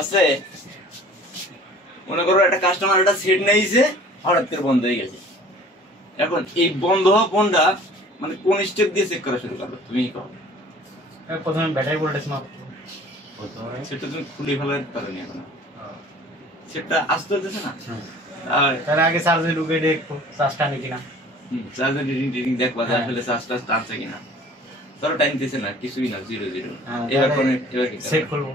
আছে মনে করো একটা কাস্টমার একটা সেট নিয়েছে হঠাৎ করে বন্ধ হয়ে গেছে। এখন এই বন্ধ হওয়া ফোনটা মানে কোন স্টেপ দিয়ে চেক করা শুরু করবে তুমি কও? প্রথমে ব্যাটারি ভোল্টেজ মাপ প্রথমে সেটা তুমি খুলে ফেলার পারোনি এখন, সেটা আসতে হচ্ছে না। আর তার আগে চার্জে ঢুকে দেখো চার্জ টানে কিনা, চার্জের রিডিং দেখবা যে আসলে চার্জটা টানছে কিনা। ধরো টাইম দিছে না, কিছুই না, 0 এবার কোন এবার কি সেট খুলবো,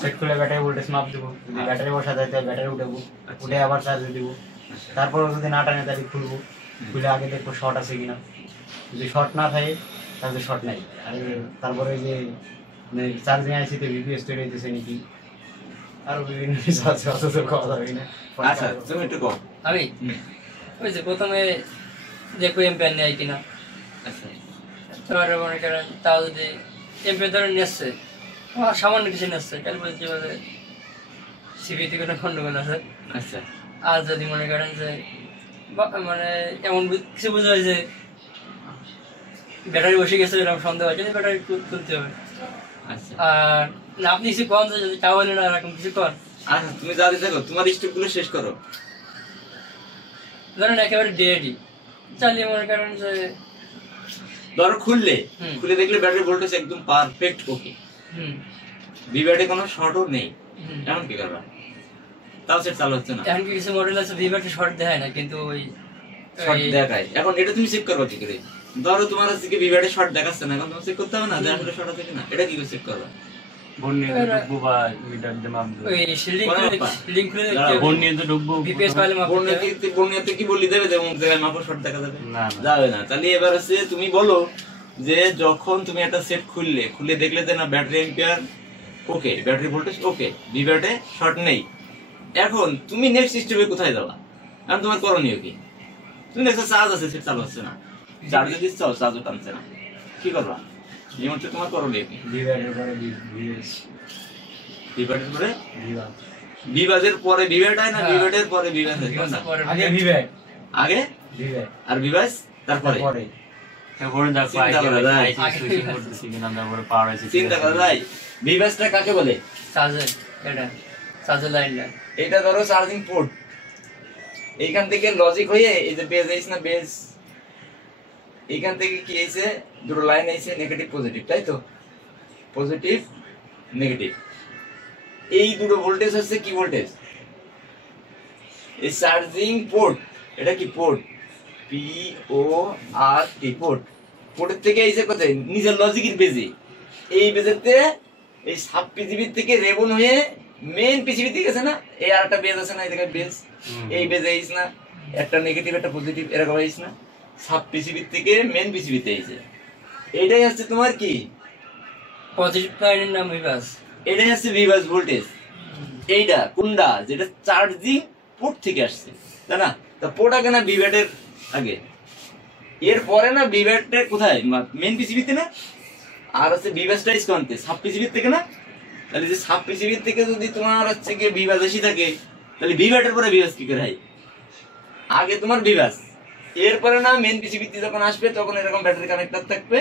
সেট খুলে ব্যাটারি ভোল্টেজ মাপ দেবো, যদি ব্যাটারি বসা যায় তাহলে ব্যাটারি উঠাবো, উঠে আবার চার্জে দেবো। তারপর যদি না টানে তাহলে খুলবো, খুলে আগে দেখবো শর্ট আছে কিনা, যদি শর্ট না থাকে তাহলে শর্ট নাই। আর তারপরে যে চার্জিং আইসিতে ভিপিএস তৈরি হইতেছে নাকি আরো বিভিন্ন কিছু আছে, অথচ কথা যাবে না। আচ্ছা তুমি একটু কও। আমি ওই যে প্রথমে দেখো এম্পিয়ার নেয় কিনা। আচ্ছা তোমার মনে করেন তাও যদি এম্পিয়ার ধরে নিচ্ছে সামান্য কিছু নিচ্ছে তাহলে বলতে পারে সিপিতে কোনো গন্ডগোল আছে। আচ্ছা আর যদি মনে করেন যে মানে এমন কিছু বোঝা হয় যে ব্যাটারি বসে গেছে এরকম সন্দেহ হয়, ব্যাটারি তুলতে হবে। আচ্ছা আর না আপনি কিছু কন যদি তাও হলে না এরকম কিছু কর। আচ্ছা তুমি যা দিতে থাকো, তোমার স্টেপগুলো শেষ করো। ধরেন একেবারে ডেডি চালিয়ে মনে করেন যে ধরো খুলে দেখলে ব্যাটারি ভোল্টেজ একদম পারফেক্ট ওকে, ভিভ্যাটে কোনো শর্টও নেই, এমন কি করবা? তাও সেট চালু হচ্ছে না। এখন কিছু মডেল আছে ভিভ্যাটে শর্ট দেখায় না, কিন্তু ওই শর্ট দেখায়। এখন এটা তুমি চেক করবা কি করে? ধরো তোমার হচ্ছে কি ভিভ্যাটে শর্ট দেখাচ্ছে না, এখন তুমি চেক করতে হবে না যে আসলে শর্ট আছে কিনা, এটা কি করে চেক করবা? বন্যে ঢুকবো বা মিটার দিয়ে মাপ দেবো, ওই লিংক খুলে বন্যে তো ঢুকবো, ভিপিএস ফাইলে মাপ দিতে বর্ণিয়াতে কি বলি দেবে যেমন জায়গায় মাপো শর্ট দেখা যাবে না যাবে না। তাহলে এবার হচ্ছে তুমি বলো যে যখন তুমি একটা সেট খুলে দেখলে যে না ব্যাটারি এম্পিয়ার ওকে, ব্যাটারি ভোল্টেজ ওকে, ভিভ্যাটে শর্ট নেই, এখন তুমি নেক্সট স্টেপে কোথায় যাবা? এখন তোমার করণীয় কি? তুমি দেখছো চার্জ আছে, সেট চালু হচ্ছে না, চার্জে দিচ্ছ চার্জও টানছে না, কি করবা? এই মুহূর্তে তোমার করণীয় কি? ভিভ্যাটের পরে ভিএস, ভিভ্যাটের পরে ভিভ্যাট, ভিভাজের পরে ভিভ্যাট হয় না, ভিভ্যাটের পরে ভিভাজ হয়? আগে ভিভ্যাট, আগে ভিভ্যাট আর ভিভাজ তারপরে। তারপরে দেখো চিন্তা করা যায়, সুইচিং করতেছি কিনা, তারপরে পাওয়ার আছে চিন্তা করা যায়। ভিভাজটা কাকে বলে? চার্জার, এটা চার্জার লাইনটা, এটা ধরো চার্জিং পোর্ট, এইখান থেকে লজিক হয়ে এই যে বেজ আইছে না, বেজ এইখান থেকে কি আইছে, দুটো লাইন আইছে নেগেটিভ পজিটিভ, তাই তো? পজিটিভ নেগেটিভ, এই দুটো ভোল্টেজ হচ্ছে কি ভোল্টেজ? এই চার্জিং পোর্ট, এটা কি পোর্ট, পি ও আর টি, পোর্ট। পোর্টের থেকে আইছে কোথায়? নিজের লজিকের বেজে, এই বেজেতে এই সাব পিসিবি থেকে রেবন হয়ে মেইন পিসিবি থেকে গেছে না, এই আরেকটা বেজ আছে না, এই জায়গায় বেজ, এই বেজে আইছে না, একটা নেগেটিভ একটা পজিটিভ এরকম আইছে না, সাব পিসিবি থেকে মেইন পিসিবিতে আইছে। এটাই হচ্ছে তোমার কি পজিটিভ লাইনের নাম ভিভাস, এটাই হচ্ছে ভিভাস ভোল্টেজ। এইটা কোনটা? যেটা চার্জিং পোর্ট থেকে আসছে, তাই না? তা পোর্ট আগে না ভিভ্যাটের আগে, এর পরে না ভিভ্যাটের কোথায়? মেইন পিসিবিতে না, আর হচ্ছে ভিভাসটা ইসকন্তে সাব পিসিবি থেকে না। তাহলে যে সাব পিসিবি থেকে যদি তোমার হচ্ছে কি ভিভাস বেশি থাকে, তাহলে ভিভ্যাটের পরে ভিভাস কি করে হয়? আগে তোমার ভিভাস, এরপরে না মেইন পিসিবিতে যখন আসবে তখন এরকম ব্যাটারি কানেক্টর থাকবে,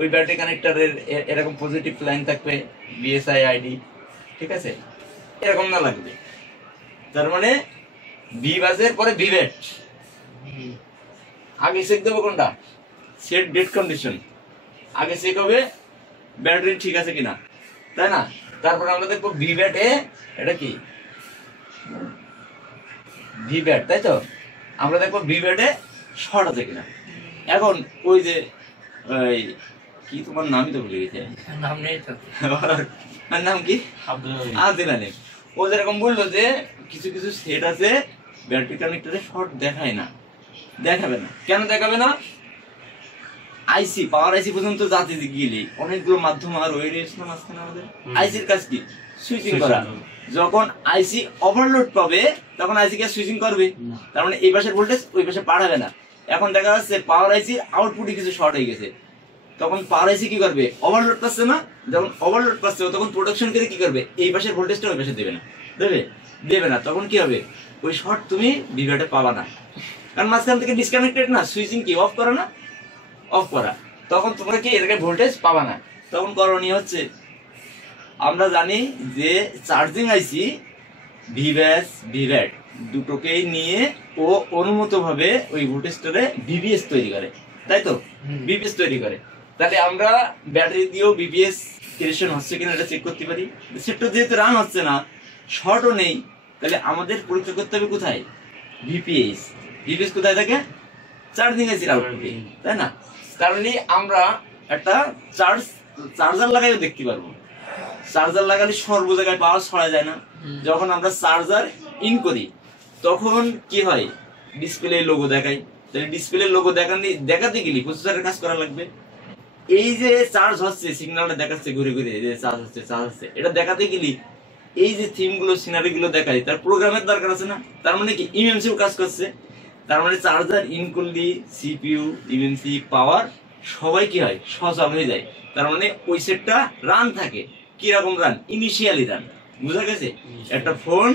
ওই ব্যাটারি কানেক্টরের এরকম পজিটিভ লাইন থাকবে, বিএসআই আইডি, ঠিক আছে? এরকম না লাগবে, তার মানে ভিভাসের পরে ভিভ্যাট। আগে চেক দেবো কোনটা? সেট ডেট কন্ডিশন, আগে চেক হবে ব্যাটারি ঠিক আছে কিনা, তাই না? তারপর আমরা দেখবো ভিভ্যাটে, এটা কি ভিভ্যাট, তাই তো? আমরা দেখবো ভিভ্যাটে শর্ট আছে কিনা। এখন ওই যে ওই কি তোমার নামই তো ভুলে গেছে, নাম নেই তো, আর নাম কি? আব্দুল আলিম। ও যেরকম বললো যে কিছু কিছু সেট আছে ব্যাটারি কানেক্টরে শর্ট দেখায় না, দেখাবে না। কেন দেখাবে না? আইসি, পাওয়ার আইসি পর্যন্ত যাতে গেলে অনেকগুলো মাধ্যম আর ওই রয়েছে না মাঝখানে আমাদের। আইসির কাজ কি? সুইচিং করা। যখন আইসি ওভারলোড পাবে তখন আইসি কে সুইচিং করবে, তার মানে এই পাশের ভোল্টেজ ওই পাশে পাঠাবে না। এখন দেখা যাচ্ছে পাওয়ার আইসির আউটপুটে কিছু শর্ট হয়ে গেছে, তখন পাওয়ার আইসি কি করবে? ওভারলোড পাচ্ছে না, যখন ওভারলোড পাচ্ছে তখন প্রোডাকশন করে কি করবে? এই পাশের ভোল্টেজটা ওই পাশে দেবে না, দেবে না। তখন কি হবে? ওই শর্ট তুমি ভিভ্যাটে পাবা না, কারণ মাঝখান থেকে ডিসকানেক্টেড না, সুইচিং কি অফ করা না, অফ করা। তখন তোমরা কি এর ভোল্টেজ পাবা না। তখন করণীয় হচ্ছে আমরা জানি যে চার্জিং আইসি ভিভ্যাস ভিভ্যাট দুটোকেই নিয়ে ও অনুমতভাবে ওই ভোল্টেজটারে ভিভিএস তৈরি করে, তাই তো? ভিভিএস তৈরি করে। তাহলে আমরা ব্যাটারি দিয়েও ভিভিএস ক্রিয়েশন হচ্ছে কিনা এটা চেক করতে পারি। সেটা যেহেতু রান হচ্ছে না, শর্টও নেই, তাহলে আমাদের পরীক্ষা করতে হবে কোথায়? ভিপিএস। ভিপিএস কোথায় থাকে? চার্জিং আইসির আউটপুটে, তাই না? কারণ আমরা একটা চার্জার লাগাইও দেখতে পারবো। চার্জার লাগালে সর্ব জায়গায় পাওয়ার ছড়া যায় না। যখন আমরা চার্জার ইন করি তখন কি হয়? ডিসপ্লে লোগো দেখাই। তাহলে ডিসপ্লে লোগো দেখাতে গেলে প্রসেসরের কাজ করা লাগবে। এই যে চার্জ হচ্ছে, সিগন্যালটা দেখাচ্ছে ঘুরে ঘুরে যে চার্জ হচ্ছে, এটা দেখাতে গেলে এই যে থিম গুলো সিনারি গুলো দেখায়, তার প্রোগ্রামের দরকার আছে না? তার মানে কি ইএমসিও কাজ করছে। তার মানে চার্জার ইন করলে সিপিইউ, ইএমসি, পাওয়ার সবাই কি হয়? সচল হয়ে যায়। তার মানে ওই সেটটা রান থাকে। কিরকম রান? Initially run. বুঝা গেছে? একটা ফোন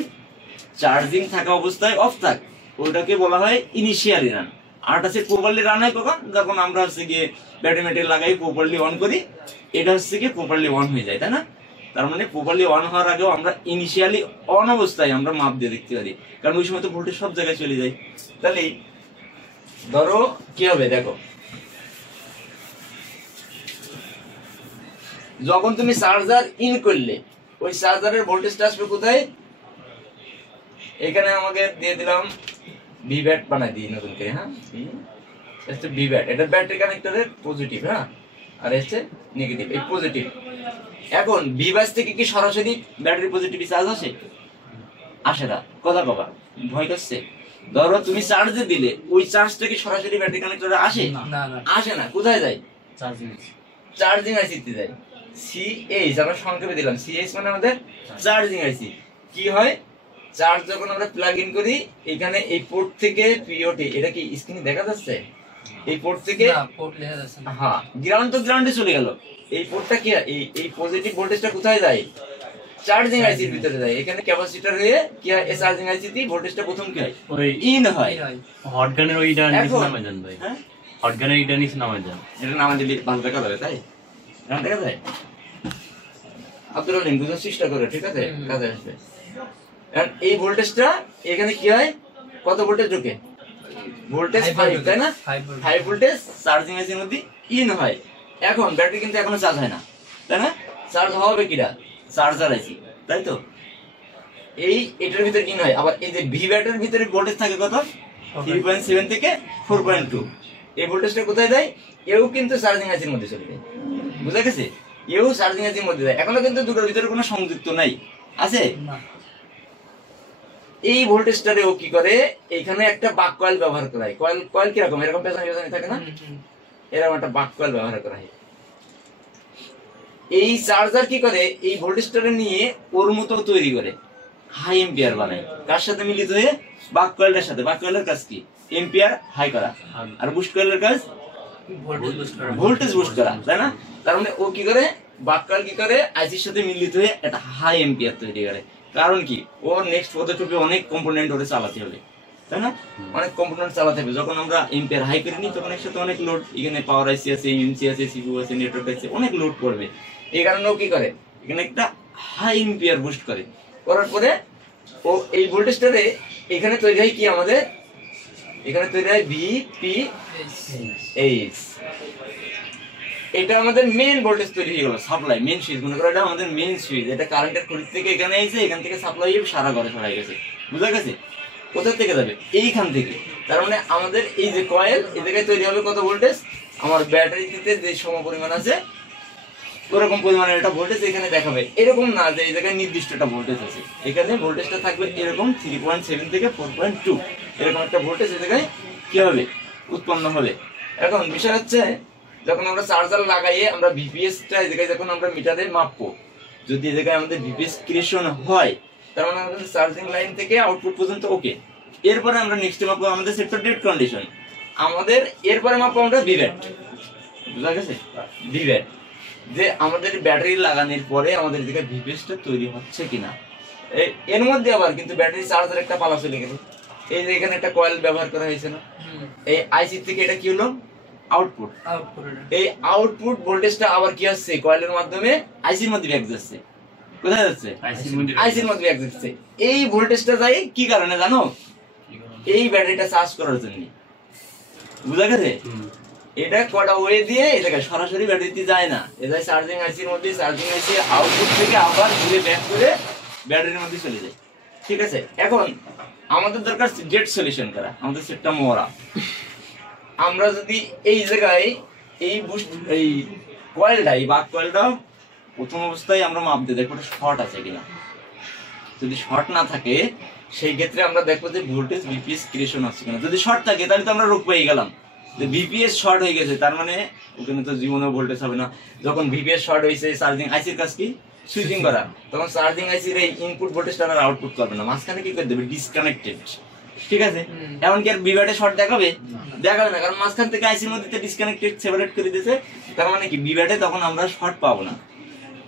চার্জিং থাকা অবস্থায় অফ থাক, ওটাকে বলা হয় ইনিশিয়ালি রান। আর আছে প্রপারলি রান হয় কখন? যখন আমরা হচ্ছে গিয়ে ব্যাটারি ম্যাটারি লাগাই প্রপারলি অন করি, এটা হচ্ছে গিয়ে প্রপারলি অন হয়ে যায়, তাই না? তার মানে প্রপারলি অন হওয়ার আগেও আমরা ইনিশিয়ালি অন অবস্থায় আমরা মাপ দিয়ে দেখতে পারি, কারণ ওই সময় তো ভোল্টেজ সব জায়গায় চলে যায়। তাহলে ধরো কি হবে দেখো, যখন তুমি চার্জার ইন করলে ওই চার্জারের ভোল্টেজটা আসবে কোথায়? এখানে আমাকে দিয়ে দিলাম ভিভ্যাট বানাই দিই নতুন করে, হ্যাঁ ভিভ্যাট, এটা ব্যাটারি কানেক্টরের পজিটিভ, হ্যাঁ, আর হচ্ছে নেগেটিভ, এই পজিটিভ। এখন ভিভ্যাস থেকে কি সরাসরি ব্যাটারি পজিটিভ চার্জ আসে? আসে না। কথা বাবা ভয় করছে? ধরো তুমি চার্জে দিলে ওই চার্জটা কি সরাসরি ব্যাটারি কানেক্টরে আসে? আসে না। কোথায় যায়? চার্জিং আইসিতে যায়। সিএইচ আমরা সংক্ষেপে দিলাম, সিএইচ মানে আমাদের চার্জিং আইসি। কি হয়? চার্জ যখন আমরা প্লাগ ইন করি, এখানে এই পোর্ট থেকে পিওটি, এটা কি স্ক্রিনে দেখা যাচ্ছে? এই পোর্ট থেকে হ্যাঁ গ্রাউন্ড তো গ্রাউন্ডে চলে গেল। এই পোর্টটা কি এই পজিটিভ ভোল্টেজটা কোথায় যায়? চার্জিং আইসির ভিতরে যায়। এখানে ক্যাপাসিটর হয়ে কি হয়? এই চার্জিং আইসিতে ভোল্টেজটা প্রথম কি হয়? ইন হয়। হট গানের ওইটা নিচে নামে যান ভাই, হ্যাঁ হট গানের এইটা নিচে নামে যান, এটা নামা দিলে ভালো দেখা যাবে, তাই এখন দেখা যায়। আব্দুল আলিম বুঝার চেষ্টা করে, ঠিক আছে, কাজে আসবে। এই ভোল্টেজটা এখানে কি হয়? কত ভোল্টেজ ঢোকে? ভোল্টেজ 5, তাই না? হাই ভোল্টেজ চার্জিং আইসির মধ্যে ইন হয়। এখন ব্যাটারি কিন্তু এখনো চার্জ হয় না, তাই না? চার্জ হবে কিরা? চার্জার আইসি, তাই তো? এটার ভিতরে ইন হয়। আবার এই যে ভি ব্যাটারির ভিতরে ভোল্টেজ থাকে কত? 3.7 থেকে 4.2। এই ভোল্টেজটা কোথায় যায়? এও কিন্তু চার্জিং আইসির মধ্যে চলে যায়। বুঝা গেছে? এও চার্জিং আইসির মধ্যে যায়। এখনো কিন্তু দুটোর ভিতরে কোনো সংযুক্ত নাই, আছে? এই ভোল্টেজটারে ও কি করে? এখানে একটা বাক কয়েল ব্যবহার করা হয়। কয়েল কিরকম? এরকম পেছনে থাকে না? এরকম একটা বাক কয়েল ব্যবহার করা হয়। এই চার্জার কি করে? এই ভোল্টেজটারে নিয়ে ওর মতো তৈরি করে হাই এম্পিয়ার বানায়। কার সাথে মিলিত হয়ে? বাক কয়েলটার সাথে। বাক কয়েলের কাজ কি? এম্পিয়ার হাই করা। আর বুস্ট কয়েলের কাজ ভোল্টেজ বুস্ট করা, তাই না? তার মানে ও কি করে? বাক কয়েল কি করে? আইসির সাথে মিলিত হয়ে একটা হাই এম্পিয়ার তৈরি করে। কারণ কি? ওর নেক্সট পদক্ষেপে অনেক কম্পোনেন্ট ওরে চালাতে হবে, তাই না? অনেক কম্পোনেন্ট চালাতে হবে। যখন আমরা এম্পিয়ার হাই করে নিই তখন একসাথে অনেক লোড, এখানে পাওয়ার আইসি আছে, এমসি আছে, সিপিইউ আছে, নেটওয়ার্ক আছে, অনেক লোড করবে। এই কারণে ও কি করে? এখানে একটা হাই এম্পিয়ার বুস্ট করে। করার পরে ও এই ভোল্টেজটারে এখানে তৈরি হয় কি? আমাদের এখানে তৈরি হয় ভিপিএইচ। এটা আমাদের মেইন ভোল্টেজ তৈরি হয়ে গেল, সাপ্লাই মেইন সুইচ। মনে করো এটা আমাদের মেইন সুইচ। এটা কারেন্টের খড়ি থেকে এখানে এসে এখান থেকে সাপ্লাই হয়ে সারা ঘরে ছড়াই গেছে। বুঝা গেছে? কোথা থেকে যাবে? এইখান থেকে। তার মানে আমাদের এই যে কয়েল, এই জায়গায় তৈরি হবে কত ভোল্টেজ? আমার ব্যাটারিতে যে সম পরিমাণ আছে ওরকম পরিমাণের একটা ভোল্টেজ এখানে দেখাবে। এরকম না যে এই জায়গায় নির্দিষ্ট একটা ভোল্টেজ আছে। এখানে ভোল্টেজটা থাকবে এরকম 3.7 থেকে 4.2, এরকম একটা ভোল্টেজ এই জায়গায় কি হবে? উৎপন্ন হবে। এখন বিষয় হচ্ছে যখন আমরা চার্জার লাগাইয়ে আমরা ভিপিএসটা এই জায়গায় যখন আমরা মিটারে মাপবো, যদি এই জায়গায় আমাদের ভিপিএস ক্রিয়েশন হয় তার মানে আমাদের চার্জিং লাইন থেকে আউটপুট পর্যন্ত ওকে। এরপরে আমরা নেক্সট মাপবো আমাদের সেক্টর ডেড কন্ডিশন। আমাদের এরপরে মাপবো আমরা ভিভ্যাট। বুঝা গেছে? ভিভ্যাট যে আমাদের ব্যাটারি লাগানোর পরে আমাদের এদিকে ভিপিএসটা তৈরি হচ্ছে কিনা। এর মধ্যে আবার কিন্তু ব্যাটারি চার্জার একটা পালা চলে গেল। এই যে এখানে একটা কয়েল ব্যবহার করা হয়েছে না? এই আইসি থেকে এটা কি হলো? আউটপুট। এই আউটপুট ভোল্টেজটা আবার কি আসছে? কয়েলের মাধ্যমে আইসির মধ্যে ব্যাক যাচ্ছে। কোথায় যাচ্ছে? আইসির আইসির মধ্যে ব্যাক যাচ্ছে। এই ভোল্টেজটা যায় কি কারণে জানো? এই ব্যাটারিটা চার্জ করার জন্য। বুঝা গেছে? এটা কটা ওয়ে দিয়ে এই জায়গায় সরাসরি ব্যাটারিতে যায় না, এটা চার্জিং আইসির মধ্যে, চার্জিং আইসি আউটপুট থেকে আবার ঘুরে ব্যাক করে ব্যাটারির মধ্যে চলে যায়। ঠিক আছে, এখন আমাদের দরকার জেট সলিউশন করা, আমাদের সেটটা মরা। আমরা যদি এই জায়গায় এই কয়েলটা, এই বাক কয়েলটা প্রথম অবস্থায় আমরা মাপ দিয়ে দেখবো শর্ট আছে কিনা। যদি শর্ট না থাকে সেই ক্ষেত্রে আমরা দেখবো যে ভোল্টেজ বিপিএস ক্রিয়েশন আছে কিনা। যদি শর্ট থাকে তাহলে তো আমরা রোগ পেয়ে গেলাম যে বিপিএস শর্ট হয়ে গেছে, তার মানে ওখানে তো জীবনে ভোল্টেজ হবে না। যখন বিপিএস শর্ট হয়েছে, চার্জিং আইসির কাজ কি সুইচিং করা, তখন চার্জিং আইসির এই ইনপুট ভোল্টেজটা আর আউটপুট করবে না, মাঝখানে কি করে দেবে? ডিসকানেক্টেড। ঠিক আছে, এমনকি আর বিভাটে শর্ট দেখাবে দেখাবে না, কারণ মাঝখান থেকে আইসির মধ্যে ডিসকানেক্টেড সেপারেট করে দিয়েছে। তার মানে কি বিভাটে তখন আমরা শর্ট পাবো না।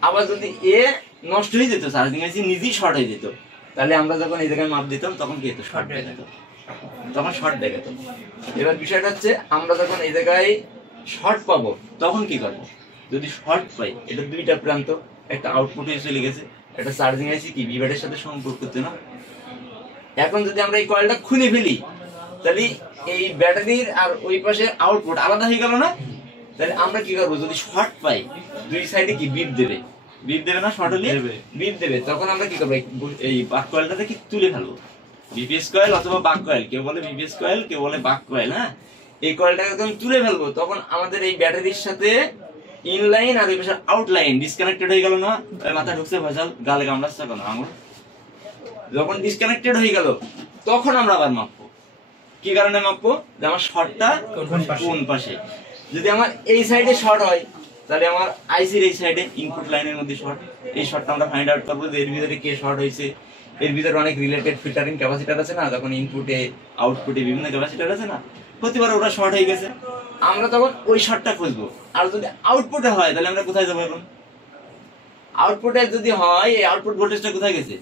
আবার যদি এ নষ্ট হয়ে যেত, চার্জিং আইসি নিজেই শর্ট হয়ে যেত, তাহলে আমরা যখন এই জায়গায় মাপ দিতাম তখন কি হতো? শর্ট হয়ে যেত, তখন শর্ট দেখাতো। এবার বিষয়টা হচ্ছে আমরা যখন এই জায়গায় শর্ট পাবো তখন কি করবো? যদি শর্ট পাই, এটা দুইটা প্রান্ত, একটা আউটপুট হয়ে চলে গেছে, একটা চার্জিং আইসি কি বিভাটের সাথে সম্পর্কিত না। এখন যদি আমরা এই কয়েলটা খুলে ফেলি, তাহলে এই ব্যাটারির আর ওই পাশে আউটপুট আলাদা হয়ে গেল না। তাহলে আমরা কি করবো? যদি শর্ট পাই, দুই সাইডে কি বিপ দেবে, বিপ দেবে না? শর্ট হলে বিপ দেবে, তখন আমরা কি করবো? এই বাক কয়েলটাকে কি তুলে ফেলবো, বিপিএস কয়েল অথবা বাক কয়েল, কেউ বলে বিপিএস কয়েল, কেউ বলে বাক কয়েল। হ্যাঁ, এই কয়েলটাকে একদম তুলে ফেলবো, তখন আমাদের এই ব্যাটারির সাথে ইনলাইন আর এই পাশে আউটলাইন ডিসকানেক্টেড হয়ে গেল না। মাথা ঢুকছে ভেজাল, গালে কামড়াচ্ছে কেন আঙুল? যখন ডিসকানেক্টেড হয়ে গেল তখন আমরা আবার মাপবো। কি কারণে মাপবো? যে আমার শর্টটা কোন পাশে। যদি আমার এই সাইডে শর্ট হয়, তাহলে আমার আইসির এই সাইডে ইনপুট লাইনের মধ্যে শর্ট। এই শর্টটা আমরা ফাইন্ড আউট করবো যে এর ভিতরে কে শর্ট হয়েছে। এর ভিতরে অনেক রিলেটেড ফিল্টারিং ক্যাপাসিটার আছে না, যখন ইনপুটে আউটপুটে বিভিন্ন ক্যাপাসিটার আছে না, হতে পারে ওরা শর্ট হয়ে গেছে। আমরা তখন ওই শর্টটা খুঁজবো। আর যদি আউটপুটে হয় তাহলে আমরা কোথায় যাবো? এখন আউটপুটে যদি হয়, এই আউটপুট ভোল্টেজটা কোথায় গেছে?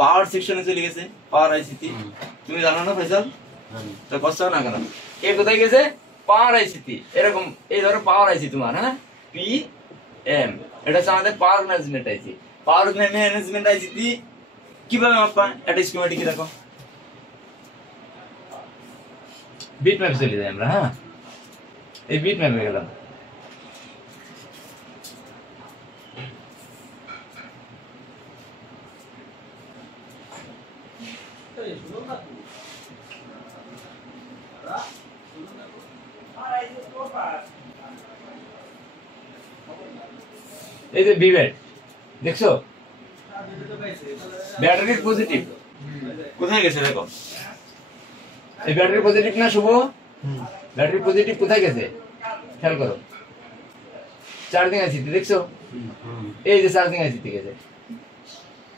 পাওয়ার সেকশনে চলে গেছে, পাওয়ার আইসিতে। তুমি জানো না ফয়সাল? তো কষ্ট না কেন? এ কোথায় গেছে? পাওয়ার আইসিতে। এরকম এই ধরো পাওয়ার আইসি তোমার, হ্যাঁ, পি এম, এটা হচ্ছে আমাদের পাওয়ার ম্যানেজমেন্ট আইসি। পাওয়ার ম্যানেজমেন্ট আইসিতে কিভাবে মাপবা? একটা স্কিমেটিক দেখো, বিট ম্যাপ চলে যাই আমরা। হ্যাঁ, এই বিট ম্যাপে গেলাম। এই যে বিভেট দেখছো, ব্যাটারির পজিটিভ কোথায় গেছে? দেখো, এই ব্যাটারি পজিটিভ না শুভ? ব্যাটারি পজিটিভ কোথায় গেছে খেয়াল করো। চার্জিং আইসিতে দেখছো, এই যে চার্জিং আইসিতে গেছে,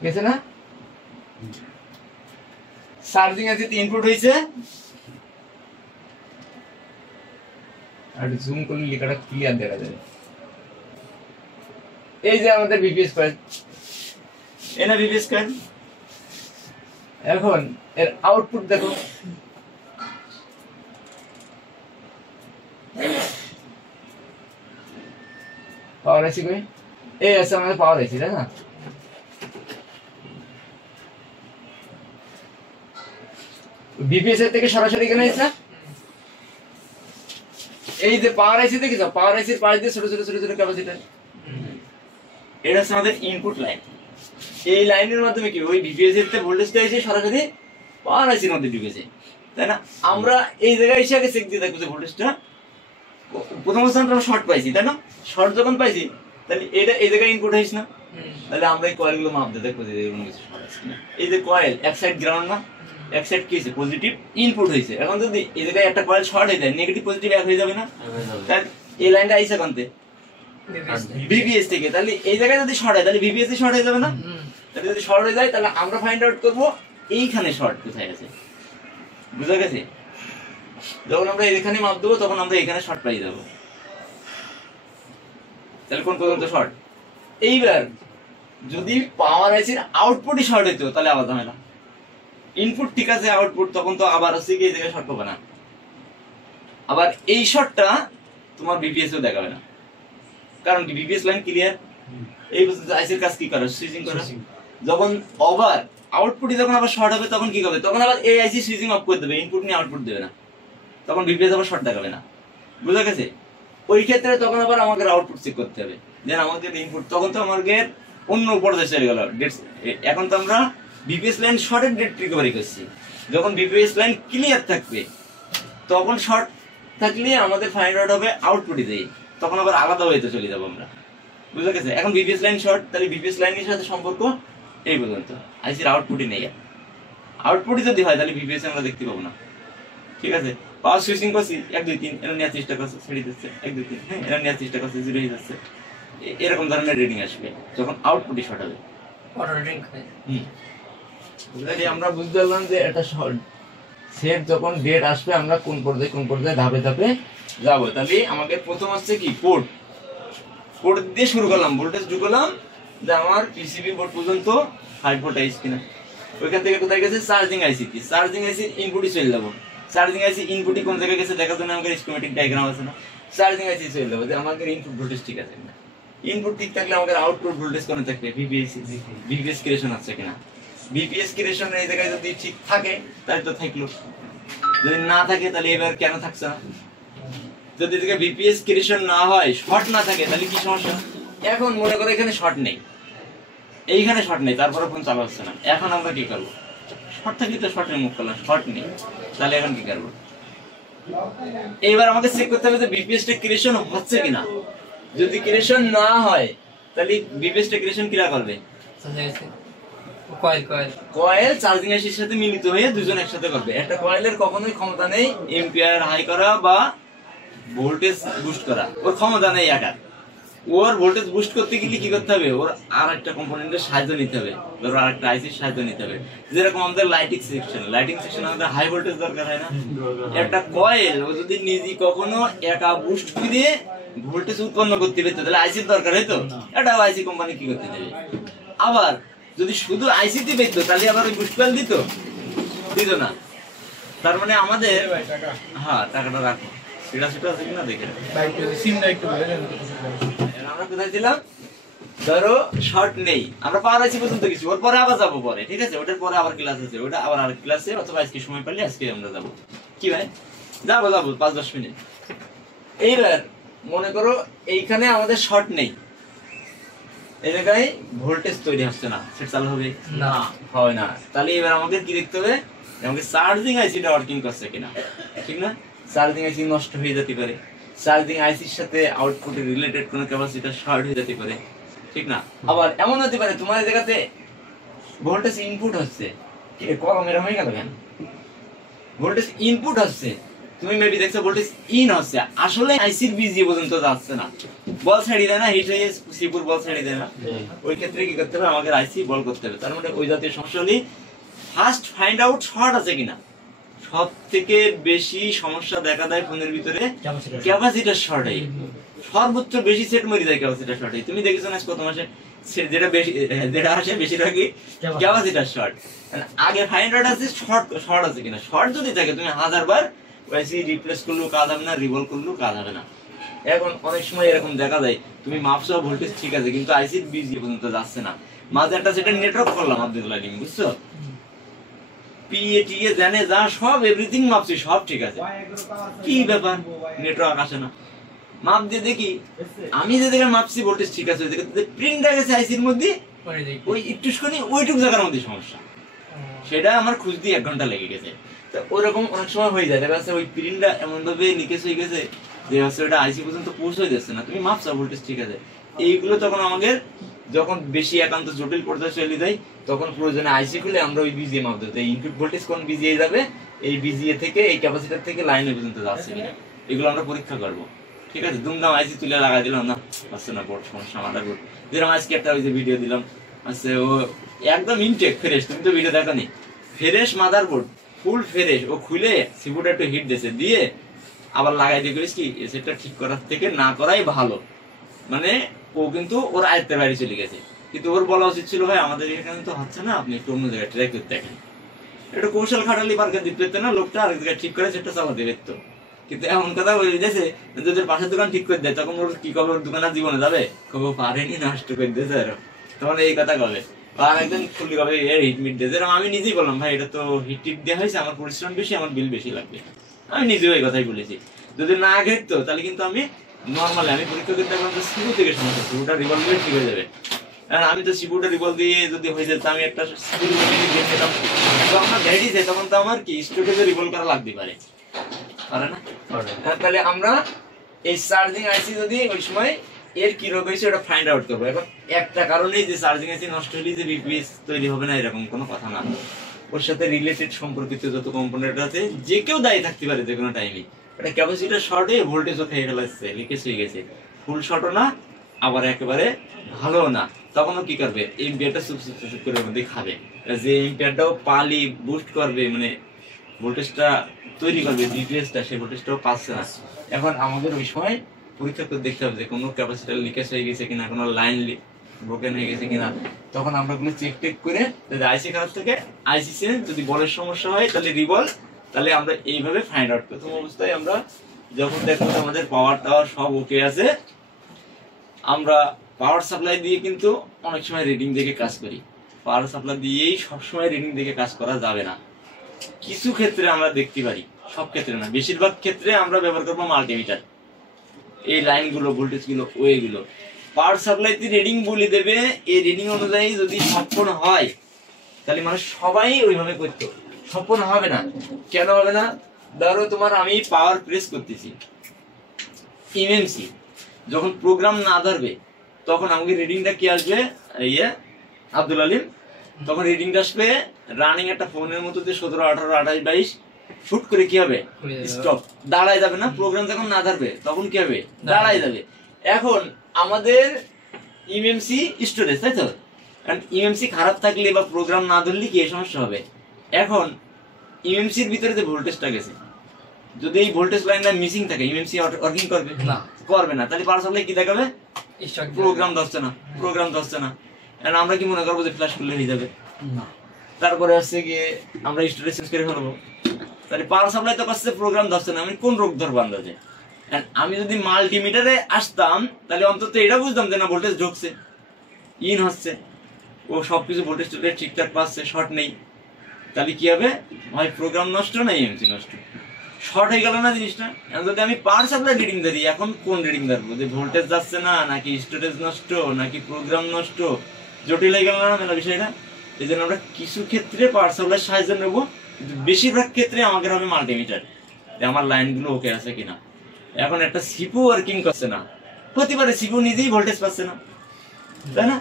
গেছে না? চার্জিং আইসিতে ইনপুট হয়েছে। আর জুম করলে লেখাটা ক্লিয়ার দেখা যাবে। এই যে আমাদের বিপিএস কয়েল, এনা বিপিএস কয়েল। এখন এর আউটপুট দেখো, পাওয়ার আইসি কই? এই আছে আমাদের পাওয়ার আইসি, তাই না? বিপিএস এর থেকে সরাসরি কেন আসছে? এই যে পাওয়ার আইসি দেখেছো, পাওয়ার আইসির পাশ দিয়ে ছোট ছোট ছোট ছোট ক্যাপাসিটর, এটা হচ্ছে আমাদের ইনপুট লাইন। এই লাইনের মাধ্যমে কি ওই বিপিএস এর থেকে ভোল্টেজটা এসে সরাসরি পাওয়ার আইসির মধ্যে ঢুকেছে, তাই না? আমরা এই জায়গায় এসে আগে চেক দিয়ে দেখবো যে ভোল্টেজটা প্রথম অবস্থায় আমরা শর্ট পাইছি, তাই না? শর্ট যখন পাইছি তাহলে এটা এই জায়গায় ইনপুট হয়েছে না, তাহলে আমরা এই কয়েল গুলো মাপ দিয়ে দেখবো যে এরকম কিছু শর্ট আছে কিনা। এই যে কয়েল এক সাইড গ্রাউন্ড না, এক সাইড কি হয়েছে? পজিটিভ ইনপুট হয়েছে। এখন যদি এই জায়গায় একটা কয়েল শর্ট হয়ে যায়, নেগেটিভ পজিটিভ এক হয়ে যাবে না? তাহলে এই লাইনটা আইসা কানতে বিপিএস থেকে, তাহলে এই জায়গায় যদি শর্ট হয় তাহলে বিপিএস শর্ট হয়ে যাবে না? তাহলে যদি শর্ট হয়ে যায় তাহলে আমরা ফাইন্ড আউট করবো এইখানে শর্ট কোথায় আছে। বুঝা গেছে? যখন আমরা এখানে মাপ দেবো তখন আমরা এখানে শর্ট পাই যাবো। তাহলে কোন পর্যন্ত শর্ট? এইবার যদি পাওয়ার আইসির আউটপুটই শর্ট হইতো তাহলে আলাদা হয় না। ইনপুট ঠিক আছে, আউটপুট তখন তো আবার হচ্ছে কি এই জায়গায় শর্ট পাবে না। আবার এই শর্টটা তোমার বিপিএস এও দেখাবে না, কারণ বিপিএস লাইন ক্লিয়ার, এই পর্যন্ত আইসির কাজ কি করে? সুইচিং করে। যখন ওভার আউটপুটই যখন আবার শর্ট হবে তখন কি হবে? তখন আবার এই আইসি সুইচিং অফ করে দেবে, ইনপুট নিয়ে আউটপুট দেবে না, তখন বিপিএস আবার শর্ট দেখাবে না। বুঝা গেছে? ওই ক্ষেত্রে তখন আবার আমাকে আউটপুট চেক করতে হবে, দেন আমাদের ইনপুট, তখন তো আমাকে অন্য পর্যায়ে চলে গেল। এখন তো আমরা বিপিএস লাইন শর্টের ডেট রিকভারি করছি। যখন বিপিএস লাইন ক্লিয়ার থাকবে তখন শর্ট থাকলে আমাদের ফাইন্ড আউট হবে আউটপুটই দেয়, তখন আবার আলাদা ওয়েতে চলে যাবো আমরা। বুঝা গেছে? এখন বিপিএস লাইন শর্ট, তাহলে বিপিএস লাইনের সাথে সম্পর্ক এই পর্যন্ত, আইসির আউটপুটই নেই। আউটপুটই যদি হয় তাহলে বিপিএস আমরা দেখতে পাবো না। ঠিক আছে? পাওয়ার সুইচিং করছি 1 2 3 এর নেওয়ার চেষ্টা করছে, ছেড়ে দিচ্ছে 1 2 3, হ্যাঁ এর নেওয়ার চেষ্টা করছে, 0 হয়ে যাচ্ছে। এরকম ধরনের রিডিং আসবে যখন আউটপুটই শর্ট হবে। অটো রিডিং করে বুঝলি? আমরা বুঝতে পারলাম যে এটা শর্ট সেট যখন ডেট আসবে আমরা কোন পর্যায়ে ধাপে ধাপে যাব। তাহলে আমাকে প্রথম হচ্ছে কি পোর্ট দিয়ে শুরু করলাম, ভোল্টেজ ঢুকলাম যে আমার পিসিবি বোর্ড পর্যন্ত 5 ভোল্ট আইসি কিনা। ওইখান থেকে কোথায় গেছে? চার্জিং আইসি। চার্জিং আইসি ইনপুটই চলে যাবো। চার্জিং আইসি ইনপুটই কোন জায়গায় গেছে দেখার জন্য আমাকে স্কিমেটিক ডায়াগ্রাম আছে না? চার্জিং আইসি চলে যাবো যে আমাদের ইনপুট ভোল্টেজ ঠিক আছে কিনা। ইনপুট ঠিক থাকলে আমাদের আউটপুট ভোল্টেজ কোন থাকবে? বিপিএস ক্রিয়েশন আছে কিনা। বিপিএস ক্রিয়েশন এই জায়গায় যদি ঠিক থাকে তাহলে তো থাকলো, যদি না থাকে তাহলে এবার কেন থাকছে না? যদি এদিকে বিপিএস ক্রিয়েশন না হয়, শর্ট না থাকে, তাহলে কি সমস্যা? এখন মনে করো এখানে শর্ট নেই, এইখানে শর্ট নেই, তারপরে ফোন চালু হচ্ছে না। এখন আমরা কি করবো? শর্ট থাকলে তো শর্টের মুখ করলাম, শর্ট নেই, তাহলে এখন কি করবো? এইবার আমাকে চেক করতে হবে যে বিপিএস টা ক্রিয়েশন হচ্ছে কিনা। যদি ক্রিয়েশন না হয় তাহলে বিপিএস টা ক্রিয়েশন কিরা করবে? কয়েল চার্জিং আইসির সাথে মিলিত হয়ে দুজন একসাথে করবে। একটা কয়েলের কখনোই ক্ষমতা নেই এম্পিয়ার হাই করা বা ভোল্টেজ বুস্ট করা, ওর ক্ষমতা নেই একার। ওর ভোল্টেজ বুস্ট করতে গেলে কি করতে হবে? ওর আর একটা কম্পোনেন্টের সাহায্য নিতে হবে, ধরো আর একটা আইসির সাহায্য নিতে হবে। যেরকম আমাদের লাইটিং সেকশন আমাদের হাই ভোল্টেজ দরকার হয় না? একটা কয়েল ও যদি নিজে কখনো একা বুস্ট করে ভোল্টেজ উৎপন্ন করতে পারতো তাহলে আইসির দরকার হতো? এটা আইসি কোম্পানি কি করতে দেবে? আবার যদি শুধু আইসিতে পেতো তাহলে আবার ওই বুস্ট কয়েল দিত না। তার মানে আমাদের হ্যাঁ টাকাটা রাখো, সেটা আছে কিনা দেখে। আমরা কোথায় ছিলাম? ধরো শর্ট নেই, আমরা পাওয়ার আইসি পর্যন্ত কিছু, ওর পরে আবার যাবো পরে। ঠিক আছে? ওটার পরে আবার ক্লাস আছে, ওটা আবার আর ক্লাসে, অথবা আজকে সময় পেলে আজকে আমরা যাবো। কি ভাই? যাবো 5-10 মিনিট। এইবার মনে করো এইখানে আমাদের শর্ট নেই, এই জায়গায় ভোল্টেজ তৈরি হচ্ছে না, সেটা চালু হবে না, হয় না। তাহলে এবার আমাদের কি দেখতে হবে? আমাকে চার্জিং আইসিটা ওয়ার্কিং করছে কিনা। ঠিক না? চার্জিং আইসি নষ্ট হয়ে যেতে পারে, চার্জিং আইসির সাথে আউটপুটের রিলেটেড কোনো ক্যাপাসিটর শর্ট হয়ে যেতে পারে। ঠিক না? আবার এমন হতে পারে তোমার জায়গাতে ভোল্টেজ ইনপুট হচ্ছে, কলম এরকম হয়ে গেল কেন? ভোল্টেজ ইনপুট হচ্ছে, তুমি মেবি দেখছো ভোল্টেজ ইন হচ্ছে, আসলে আইসির বিজি পর্যন্ত যাচ্ছে না, বল ছাড়িয়ে দেয় না, হিট হয়ে সিপুর বল ছাড়িয়ে দেয় না। ওই ক্ষেত্রে কি করতে হবে? আমাদের আইসি বল করতে হবে। তার মানে ওই জাতীয় সমস্যা হলে ফার্স্ট ফাইন্ড আউট শর্ট আছে কিনা। সব থেকে বেশি সমস্যা দেখা দেয় ফোনের ভিতরে ক্যাপাসিটর শর্ট হয়, সর্বোচ্চ বেশি সেট মরে যায় ক্যাপাসিটর শর্ট হয়। তুমি দেখেছো না কত মাসে যেটা আসে বেশিরভাগই ক্যাপাসিটর শর্ট। আগে ফাইন্ড আউট আছে শর্ট আছে কিনা। শর্ট যদি থাকে তুমি 1000 বার আইসি রিপ্লেস করলেও কাজ হবে না, রিভলভ করলেও কাজ হবে না। এখন অনেক সময় এরকম দেখা যায় তুমি মাপছো ভোল্টেজ ঠিক আছে কিন্তু আইসির বিজি পর্যন্ত যাচ্ছে না। মাঝে একটা সেটা নেটওয়ার্ক করলাম আব্দুল আলিম, বুঝছো? পিএটিএ জানে যা সব এভরিথিং মাপছি, সব ঠিক আছে, কি ব্যাপার নেটওয়ার্ক আসে না। মাপ দিয়ে দেখি আমি যে জায়গায় মাপছি ভোল্টেজ ঠিক আছে, ওই জায়গাতে প্রিন্টার গেছে আইসির মধ্যে, ওই একটুখানি ওইটুক জায়গার মধ্যে সমস্যা, সেটা আমার খুঁজ দিয়ে 1 ঘন্টা লেগে গেছে। তো ওরকম অনেক সময় হয়ে যায়, দেখা যাচ্ছে ওই প্রিন্টটা এমন ভাবে লিকেজ হয়ে গেছে যে হচ্ছে ওটা আইসি পর্যন্ত পৌঁছে যাচ্ছে না, তুমি মাপছো ভোল্টেজ ঠিক আছে। এইগুলো তখন আমাদের যখন বেশি একান্ত জটিল পর্যায়ে চলে যায় তখন প্রয়োজনে আইসি খুলে আমরা ওই বিজিএ মাপ দিতে, ইনপুট ভোল্টেজ কোন বিজিএ যাবে, এই বিজিএ থেকে এই ক্যাপাসিটর থেকে লাইনে পর্যন্ত যাচ্ছে কিনা, এগুলো আমরা পরীক্ষা করবো। ঠিক আছে? দুমদাম আইসি তুলে লাগাই দিলাম না, আসছে না বোর্ড, সমস্যা আমাদের বোর্ড। যেরকম আজকে একটা ওই যে ভিডিও দিলাম, আচ্ছা ও একদম ইনটেক ফ্রেশ, তুমি তো ভিডিও দেখো নি, ফ্রেশ মাদারবোর্ড ফুল ফ্রেশ, ও খুলে সিপুটা একটু হিট দিয়েছে, দিয়ে আবার লাগাই দিয়ে করিস কি সেটা ঠিক করার থেকে না করাই ভালো। মানে ও কিন্তু ওর আয়ত্তের বাইরে চলে গেছে, কিন্তু ওর বলা উচিত ছিল ভাই আমাদের এখানে তো হচ্ছে না, আপনি একটু অন্য জায়গায় ট্রাই করতে দেখেন। একটু কৌশল খাটালি পার্কে দিতে পেতো না, লোকটা আরেক জায়গায় ঠিক করে সেটা চালাতে পারতো। কিন্তু এমন কথা বলে দিয়েছে যদি পাশের দোকান ঠিক করে দেয় তখন ওর কি কবে ওর দোকান আর জীবনে যাবে কবে পারেনি নষ্ট করে দিয়েছে আর তখন এই কথা কবে আর একজন খুলি কবে হিট মিট দিয়েছে আমি নিজেই বললাম ভাই এটা তো হিট টিট দেওয়া হয়েছে আমার পরিশ্রম বেশি আমার বিল বেশি লাগবে আমি নিজেও এই কথাই বলেছি যদি না ঘেরতো তাহলে কিন্তু আমি নর্মালি আমি পরীক্ষা করতে দেখলাম যে সিবু থেকে সমস্যা সিবুটা রিভলভ দিয়ে ঠিক হয়ে যাবে কারণ আমি তো সিবুটা রিভলভ দিয়ে যদি হয়ে যেত আমি একটা সিবু গেম খেতাম যখন আমার ভ্যারাইটিস হয় তখন তো আমার কি স্টোরেজে রিভলভ করা লাগতে পারে পারে না তাহলে আমরা এই চার্জিং আইসি যদি ওই সময় এর কি রোগ হয়েছে ওটা ফাইন্ড আউট করবো এখন একটা কারণেই যে চার্জিং আইসি নষ্ট হলে যে বিপিএস তৈরি হবে না এরকম কোনো কথা না ওর সাথে রিলেটেড সম্পর্কিত যত কম্পোনেন্ট আছে যে কেউ দায়ী থাকতে পারে যে কোনো টাইমে এটা ক্যাপাসিটার শর্টে ভোল্টেজও খেয়ে ফেলাচ্ছে লিকেজ হয়ে গেছে ফুল শর্টও না আবার একেবারে ভালো না তখনও কি করবে এম্পিয়ারটা চুপ করে মধ্যে খাবে যে এম্পিয়ারটাও পালি বুস্ট করবে মানে ভোল্টেজটা তৈরি করবে বিপিএসটা সেই ভোল্টেজটাও পাচ্ছে না এখন আমাদের ওই সময় পরীক্ষা করে দেখতে হবে যে কোনো ক্যাপাসিটার লিকেজ হয়ে গেছে কিনা কোনো লাইন ব্রোকেন হয়ে গেছে কিনা তখন আমরা ওগুলো চেক টেক করে যদি আইসি খারাপ থাকে আইসি চেঞ্জ যদি বলের সমস্যা হয় তাহলে রিভলভ তাহলে আমরা এইভাবে ফাইন্ড আউট প্রথম অবস্থায় আমরা যখন দেখবো আমাদের পাওয়ার টাওয়ার সব ওকে আছে আমরা পাওয়ার সাপ্লাই দিয়ে কিন্তু অনেক সময় রিডিং দেখে কাজ করি পাওয়ার সাপ্লাই দিয়েই সবসময় রিডিং দেখে কাজ করা যাবে না কিছু ক্ষেত্রে আমরা দেখতে পারি সব ক্ষেত্রে না বেশিরভাগ ক্ষেত্রে আমরা ব্যবহার করবো মাল্টিমিটার এই লাইনগুলো ভোল্টেজগুলো ওয়েগুলো পাওয়ার সাপ্লাইতে রিডিং বলে দেবে এই রিডিং অনুযায়ী যদি সম্পূর্ণ হয় তাহলে মানুষ সবাই ওইভাবে করতো সম্পূর্ণ হবে না কেন হবে না ধরো তোমার আমি পাওয়ার প্রেস করতেছি এমএমসি যখন প্রোগ্রাম না ধরবে তখন আমাকে রিডিংটা কি আসবে ইয়ে আব্দুল আলিম তখন রিডিংটা আসবে রানিং একটা ফোনের মতো যে 17 18 28 22 শুট করে কি হবে স্টপ দাঁড়ায় যাবে না প্রোগ্রাম যখন না ধরবে তখন কি হবে দাঁড়ায় যাবে এখন আমাদের এমএমসি স্টোরেজ তাই তো কারণ এমএমসি খারাপ থাকলে বা প্রোগ্রাম না ধরলে কি এই সমস্যা হবে এখন এমএমসির ভিতরে যে ভোল্টেজটা গেছে যদি এই ভোল্টেজ লাইনটা মিসিং থাকে এমএমসি ওয়ার্কিং করবে না তাহলে পাওয়ার সাপ্লাই কি দেখাবে প্রোগ্রাম ধরছে না এখন আমরা কি মনে করবো যে ফ্ল্যাশ করলে হয়ে যাবে তারপরে হচ্ছে গিয়ে আমরা স্টোরেজ চেঞ্জ করে ফেলবো তাহলে পাওয়ার সাপ্লাই তো করছে প্রোগ্রাম ধরছে না আমি কোন রোগ ধরবো আন্দাজে আমি যদি মাল্টিমিটারে আসতাম তাহলে অন্তত এটা বুঝতাম যে না ভোল্টেজ ঢুকছে ইন হচ্ছে ও সবকিছু ভোল্টেজ ঠিকঠাক পাচ্ছে শর্ট নেই তাহলে কি হবে হয় প্রোগ্রাম নষ্ট না এমএমসি নষ্ট শর্ট হয়ে গেল না জিনিসটা যদি আমি পাওয়ার সাপ্লাই রিডিং ধরি এখন কোন রিডিং ধরবো যে ভোল্টেজ যাচ্ছে না নাকি স্টোরেজ নষ্ট নাকি প্রোগ্রাম নষ্ট জটিল হয়ে গেল না মেলা বিষয়টা এই জন্য আমরা কিছু ক্ষেত্রে পাওয়ার সাপ্লাই সাহায্য নেবো কিন্তু বেশিরভাগ ক্ষেত্রে আমাদের হবে মাল্টিমিটার আমার লাইনগুলো ওকে আছে কিনা এখন একটা সিপু ওয়ার্কিং করছে না হতে পারে সিপু নিজেই ভোল্টেজ পাচ্ছে না তাই না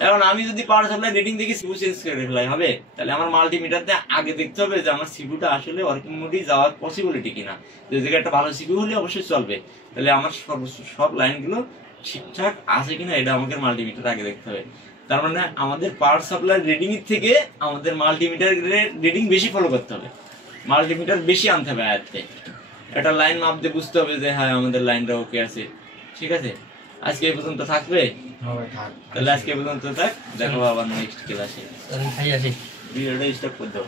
এখন আমি যদি পাওয়ার সাপ্লাই রিডিং দেখি সিপু চেঞ্জ করে ফেলাই হবে তাহলে আমার মাল্টিমিটারতে আগে দেখতে হবে যে আমার সিপুটা আসলে ওয়ার্কিং মোডে যাওয়ার পসিবিলিটি কিনা যে জায়গায় একটা ভালো সিপু হলে অবশ্যই চলবে তাহলে আমার সব লাইনগুলো ঠিকঠাক আছে কিনা এটা আমাকে মাল্টিমিটার আগে দেখতে হবে তার মানে আমাদের পাওয়ার সাপ্লাই রিডিং এর থেকে আমাদের মাল্টিমিটার রিডিং বেশি ফলো করতে হবে মাল্টিমিটার বেশি আনতে হবে আয়ত্তে একটা লাইন মাপ দিয়ে বুঝতে হবে যে হ্যাঁ আমাদের লাইনটা ওকে আছে ঠিক আছে আজকে এই পর্যন্ত থাকবে তাহলে আজকে এই পর্যন্ত থাক দেখো আবার নেক্সট ক্লাসে ভিডিওটা স্টপ করে দাও